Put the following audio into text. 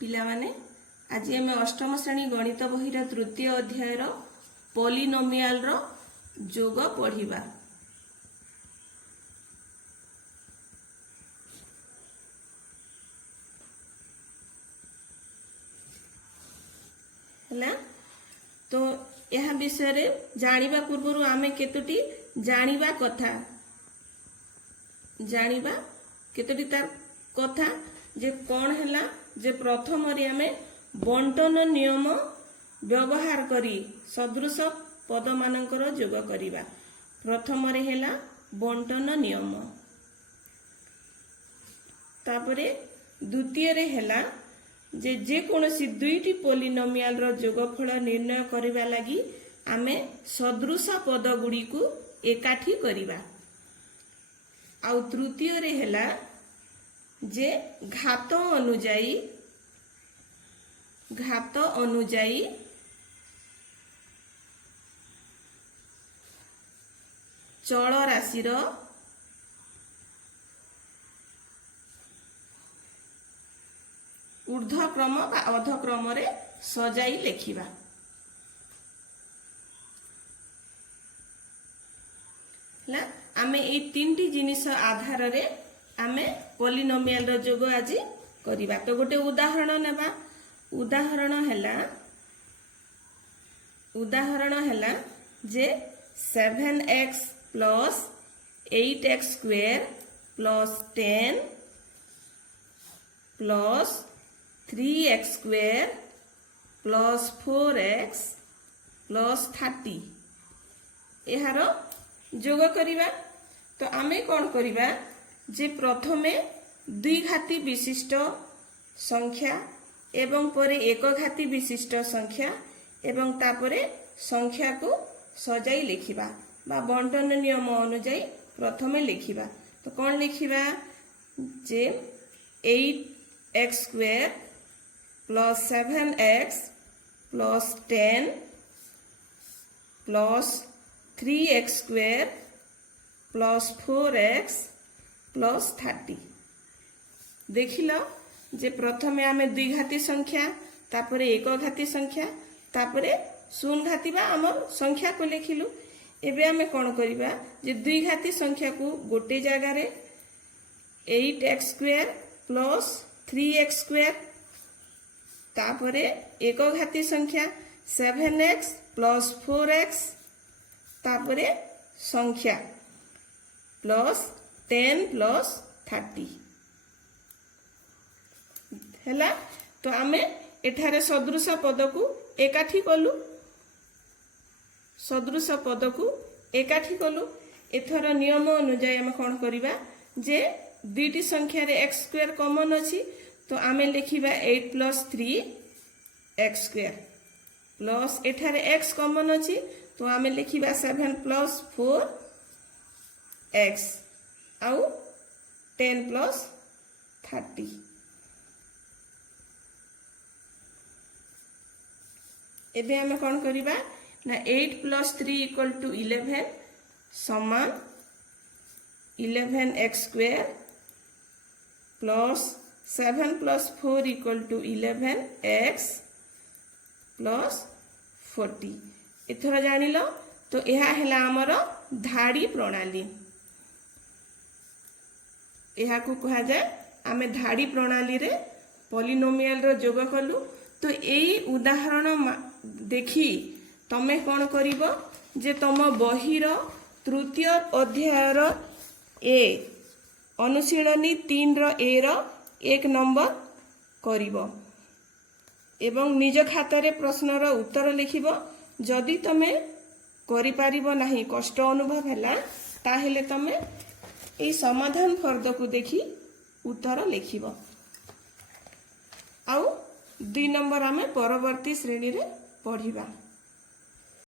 पिलामाने आज आम अष्टम श्रेणी गणित बहिर तृतीय अध्याय पॉलिनोमियल रो जोग पढ़िबा। है तो यह विषय जानिबा पूर्व आमे केतोटी जानिबा कथा जानिबा केतोटी तार कथा जे कौन हैला जे प्रथम आमे बंटन नियम व्यवहार करी सदृश पद मानकर जोग करिबा। प्रथम रे हैला बंटन नियम, तापरे द्वितीय रे हैला जे कोनोसी दुईटी पॉलिनोमियल रो जोगफल निर्णय करिबा लागि आमे सदृश पद गुडी को एकाठी करिबा। आ तृतीय रे हैला जे घात अनुजाई चल राशि ऊर्ध्वक्रम बा अधक्रम रे सजाई लेखिबा। आमे ए तीनटी जिनिस आधार रे आमे पॉलिनोमियल रो जोग आज करिबा। तो गोटे उदाहरण नेबा। उदाहरण हैला जे 7x plus 8x square plus 10 plus 3x square plus 4x plus 30 एहार जोग करिबा। तो आमे कौन करिबा जे प्रथमे द्विघाती विशिष्ट संख्या एवं परे एक घाती विशिष्ट संख्या एवं तापरे संख्या को सजाई लिखिबा बा बंटन नियम अनुसार प्रथमे लिखिबा। तो कौन लिखिबा जे 8x square plus 7x plus 10 plus 3x square plus 4x plus 30 देखिल जे प्रथमे आमे द्विघाती संख्या तापरे एक घाती संख्या तापरे शून्य घाती बा हमर संख्या को लिखिलु। एबे आमे कोन करिबा जे द्विघाती संख्या को गोटे जगह रे 8x square plus 3x square तापरे एक घाती संख्या 7x प्लस 4x तापरे संख्या प्लस 10 प्लस 30 हैला। तो आमे एठारे सदृश पद को एकाठी कलु एथर नियम अनुसार आमे कोन करिबा जे दुईटी संख्या रे x स्क्वायर कॉमन अछि। तो आमे लिखिबा 8 प्लस 3x स्क्वायर प्लस एठारे x कॉमन अछि। तो आमे लिखिबा 7 प्लस 4x आउ 10 प्लस 30 एबे हमें कौन करिबा ना 8 प्लस 3 इक्वल टू 11 समान 11x square plus 7 plus 4 equal to 11x plus 40 एथर जानिलो। तो यह हैला हमर धाड़ी प्रणाली। यह को कहा जाए आमे धाड़ी प्रणाली रे पॉलिनोमियल रो जोग कलु। तो यही उदाहरण देखी तमे कौन करिबो जे तम बहिर तृतीय अध्याय ए अनुशीलनी 3 रो ए रो 1 नंबर करिबो एवं निज खाता रे प्रश्न रो उत्तर लिखिबो। जदि तमे करि पारिबो नाही कष्ट अनुभव हैला ताहेले तमे ए समाधान फर्द को देखी उत्तर लिखिबो। आउ 2 नंबर आमे परवर्ती श्रेणी रे पढ़िबा।